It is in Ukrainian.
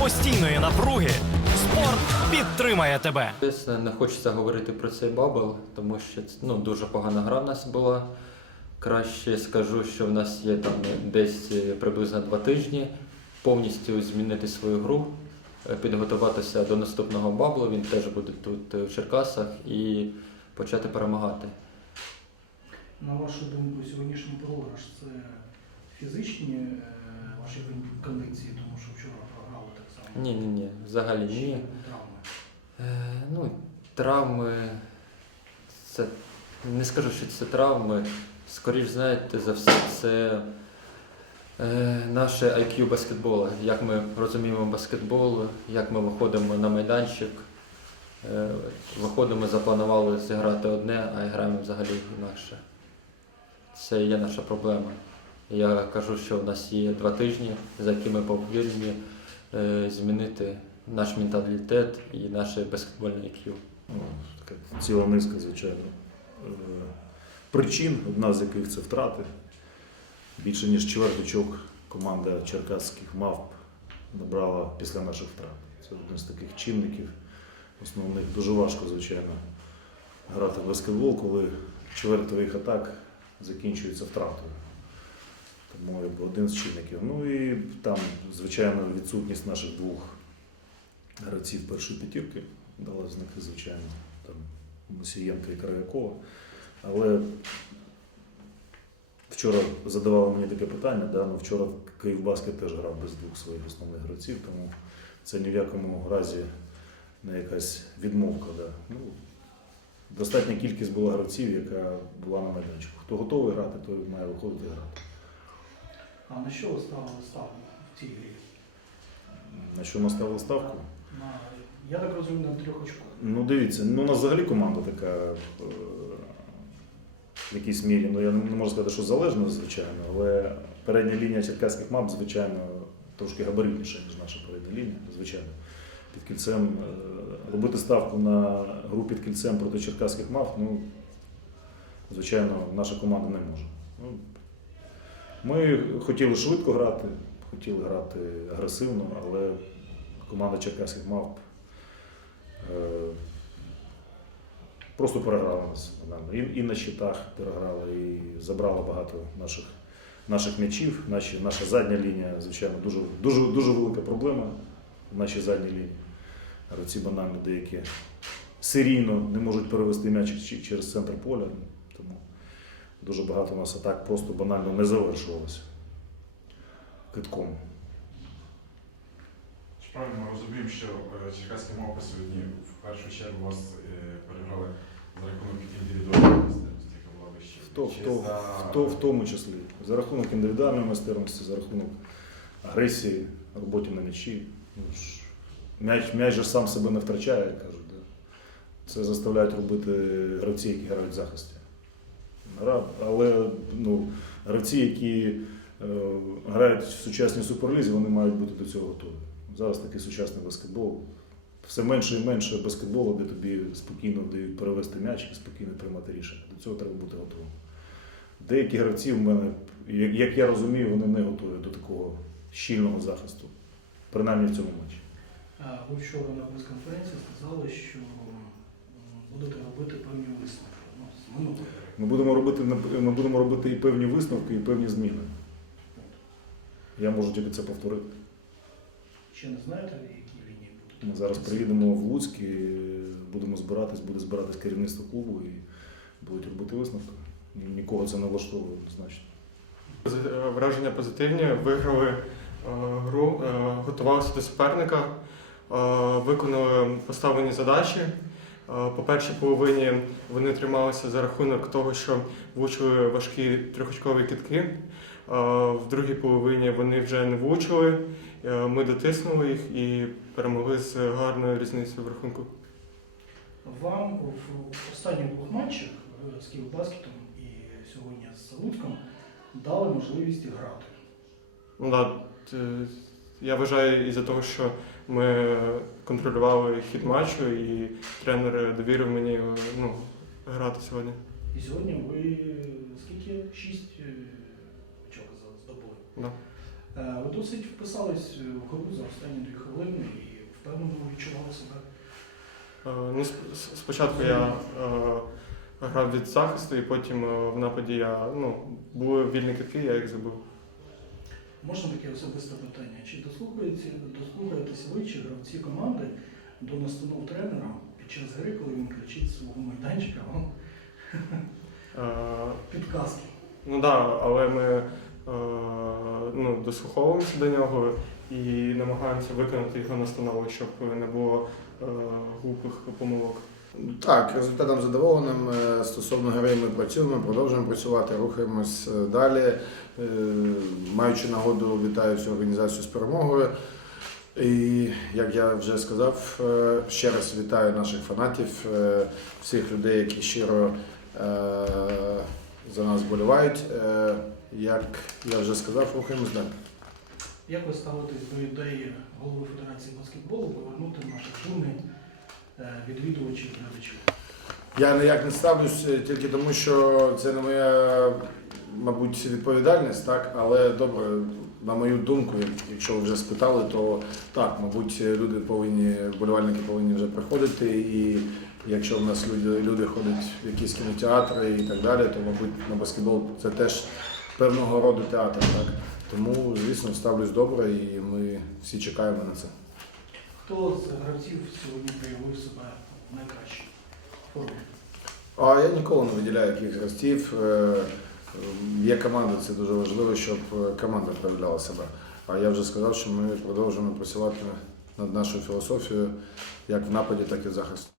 постійної напруги спорт підтримає тебе. Чесно, не хочеться говорити про цей бабл, тому що ну, дуже погана гра в нас була. Краще скажу, що в нас є там десь е, приблизно два тижні повністю змінити свою гру, е, підготуватися до наступного баблу. Він теж буде тут е, в Черкасах і почати перемагати. На вашу думку, сьогоднішній програш це фізичні е, ваші кондиції, тому що вчора програли так само. Ні, ні, ні, взагалі Чи ні. травми? Е, ну, травми. Це не скажу, що це травми. Скоріш, знаєте, за все, це е, наше IQ баскетболу. Як ми розуміємо баскетбол, як ми виходимо на майданчик. Виходимо, запланували зіграти одне, а граємо взагалі інакше. Це є наша проблема. Я кажу, що в нас є два тижні, за які ми повинні е, змінити наш менталітет і наше баскетбольне IQ. Ну, ціла низка, звичайно, е, причин, одна з яких це втрати. Більше ніж чверть команда черкаських мавп набрала після наших втрат. Це один з таких чинників основних. Дуже важко, звичайно, грати в баскетбол, коли чверть твоїх атак закінчується втратою. Тому один з чинників. Ну і там, звичайно, відсутність наших двох гравців першої п'ятірки дала знаки, звичайно, там Мусієнка і Краякова. Але вчора задавали мені таке питання, да? ну, вчора Київбаскет теж грав без двох своїх основних гравців, тому це ні в якому разі не якась відмовка. Да? Ну, достатня кількість була гравців, яка була на майданчику. Хто готовий грати, той має виходити грати. А на що ви ставили ставку в цій грі? На що ми ставили ставку? На, я так розумію, на трьох очках. Ну, дивіться, ну у нас взагалі команда така е, в якійсь мірі, ну я не можу сказати, що залежна, звичайно, але передня лінія черкаських мап, звичайно, трошки габаритніша, ніж наша передня лінія, звичайно. Під кільцем е, робити ставку на гру під кільцем проти черкаських мав, ну, звичайно, наша команда не може. Ну, ми хотіли швидко грати, хотіли грати агресивно, але команда черкаських мав Е, Просто переграла нас. І, і на щитах переграла, і забрала багато наших, наших м'ячів. Наші, наша задня лінія, звичайно, дуже, дуже, дуже велика проблема в нашій задній лінії. Гравці банально деякі серійно не можуть перевести м'яч через центр поля. Тому дуже багато у нас атак просто банально не завершувалося китком. Чи правильно ми розуміємо, що е, черкаські мавпи сьогодні в першу чергу вас е, переграли за рахунок індивідуальної майстерності, яка була вища? Хто, хто, за- хто в тому числі? За рахунок індивідуальної майстерності, за рахунок агресії, роботи на м'ячі. Ну М'яч, м'яч же сам себе не втрачає, як кажуть. Це заставляють робити гравці, які грають в захисті. Гра- Але ну, гравці, які е, грають в сучасній суперлізі, вони мають бути до цього готові. Зараз такий сучасний баскетбол. Все менше і менше баскетболу, де тобі спокійно дають перевести м'яч і спокійно приймати рішення. До цього треба бути готовим. Деякі гравці в мене, як я розумію, вони не готові до такого щільного захисту, принаймні в цьому матчі. Ви вчора на прес-конференції сказали, що м, будете робити певні висновки. Ну, з минулої гри. Ми будемо робити, ми будемо робити і певні висновки, і певні зміни. Я можу тільки це повторити. Ще не знаєте, які лінії будуть? Ми зараз приїдемо в Луцьк і будемо збиратись, буде збиратись керівництво клубу і будуть робити висновки. Нікого це не влаштовує, однозначно. Враження позитивні, виграли е, гру, е, готувалися до суперника, е, виконали поставлені задачі. Е, По першій половині вони трималися за рахунок того, що влучили важкі трьохочкові кітки. Е, В другій половині вони вже не влучили. Е, Ми дотиснули їх і перемогли з гарною різницею в рахунку. Вам в останніх двох матчах з Київбаскетом і сьогодні з Луцьком дали можливість грати. Ну да, я вважаю із-за того, що ми контролювали хід матчу, і тренер довірив мені е, ну, грати сьогодні. І сьогодні ви скільки? Шість е, очок за- здобули. Да. Е, Ви досить вписались в гру за останні дві хвилини і впевнено відчували себе. Е, Ну, спочатку я е, грав від захисту, і потім е, в нападі я ну, були вільні китки, я їх забив. Можна таке особисте питання? Чи дослухаєтеся, ви чи гравці команди до настанов тренера під час гри, коли він кричить з свого майданчика вам Е, підказки? Ну так, да, але ми е, ну, дослуховуємося до нього і намагаємося виконати його настанови, щоб не було е, глупих помилок. Так, результатом задоволеним. Е, Стосовно гри ми працюємо, продовжуємо працювати, рухаємось е, далі. Е, Маючи нагоду, вітаю всю організацію з перемогою. І як я вже сказав, ще раз вітаю наших фанатів, всіх людей, які щиро за нас болівають. Як я вже сказав, рухаємось далі. Як ви ставитесь до ідеї голови Федерації баскетболу повернути юних е, відвідувачів глядачів? Я ніяк не ставлюсь е, тільки тому, що це не моя, мабуть, відповідальність, так? Але добре, на мою думку, якщо ви вже спитали, то так, мабуть, люди повинні, вболівальники повинні вже приходити. І якщо в нас люди, люди ходять в якісь кінотеатри і так далі, то, мабуть, на баскетбол це теж певного роду театр. Так? Тому, звісно, ставлюсь добре і ми всі чекаємо на це. Хто з гравців сьогодні проявив себе найкраще формі? А я ніколи не виділяю яких гравців. Е, Є команда, це дуже важливо, щоб е, команда проявляла себе. А я вже сказав, що ми продовжуємо працювати над нашою філософією як в нападі, так і в захисті.